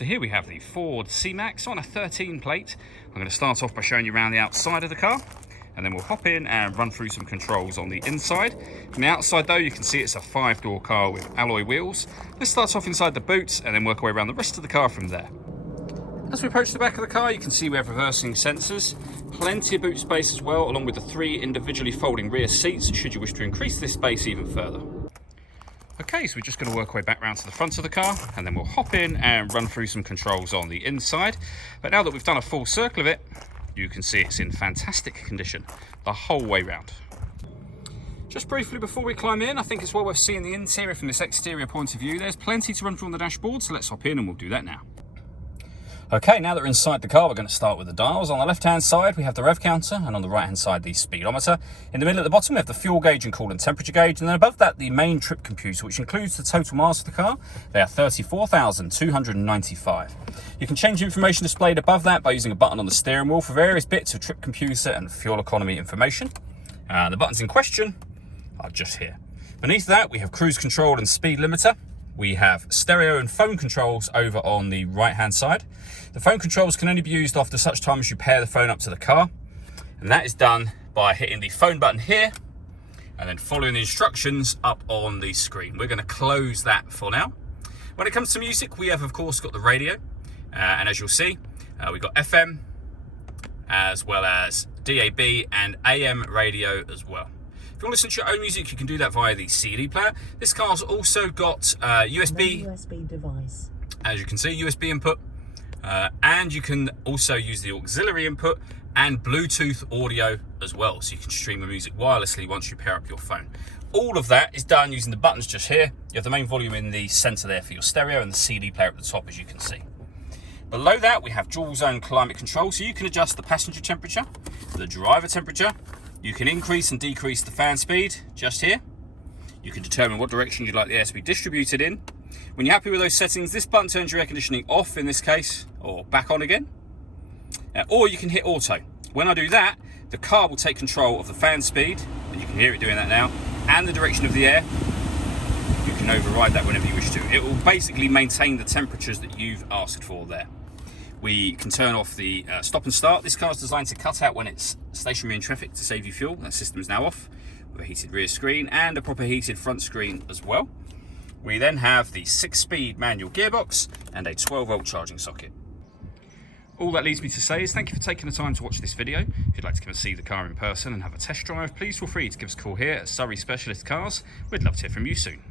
So here we have the Ford C Max on a 13 plate. I'm going to start off by showing you around the outside of the car, and then we'll hop in and run through some controls on the inside. From the outside though, you can see it's a 5-door car with alloy wheels. Let's start off inside the boot and then work our way around the rest of the car from there. As we approach the back of the car, you can see we have reversing sensors, plenty of boot space as well, along with the 3 individually folding rear seats should you wish to increase this space even further. Okay, so we're just going to work our way back round to the front of the car, and then we'll hop in and run through some controls on the inside. But now that we've done a full circle of it, you can see it's in fantastic condition the whole way round. Just briefly before we climb in, I think it's well worth seeing the interior from this exterior point of view. There's plenty to run through on the dashboard, so let's hop in and we'll do that now. Okay, now that we're inside the car, we're going to start with the dials. On the left-hand side, we have the rev counter, and on the right-hand side, the speedometer. In the middle at the bottom, we have the fuel gauge and coolant temperature gauge, and then above that, the main trip computer, which includes the total miles of the car. They are 34,295. You can change the information displayed above that by using a button on the steering wheel for various bits of trip computer and fuel economy information. The buttons in question are just here. Beneath that, we have cruise control and speed limiter. We have stereo and phone controls over on the right-hand side. The phone controls can only be used after such time as you pair the phone up to the car. And that is done by hitting the phone button here and then following the instructions up on the screen. We're going to close that for now. When it comes to music, we have, of course, got the radio. And as you'll see, we've got FM as well as DAB and AM radio as well. If you want to listen to your own music, you can do that via the CD player. This car's also got USB device. As you can see, USB input. And you can also use the auxiliary input and Bluetooth audio as well. So you can stream the music wirelessly once you pair up your phone. All of that is done using the buttons just here. You have the main volume in the center there for your stereo and the CD player at the top, as you can see. Below that, we have dual zone climate control. So you can adjust the passenger temperature, the driver temperature. You can increase and decrease the fan speed just here. You can determine what direction you'd like the air to be distributed in. When you're happy with those settings, this button turns your air conditioning off in this case, or back on again. Or you can hit auto. When I do that, the car will take control of the fan speed, and you can hear it doing that now, and the direction of the air. You can override that whenever you wish to. It will basically maintain the temperatures that you've asked for there. We can turn off the stop and start. This car is designed to cut out when it's stationary in traffic to save you fuel. That system is now off with a heated rear screen and a proper heated front screen as well. We then have the 6-speed manual gearbox and a 12-volt charging socket. All that leaves me to say is thank you for taking the time to watch this video. If you'd like to come and see the car in person and have a test drive, please feel free to give us a call here at Surrey Specialist Cars. We'd love to hear from you soon.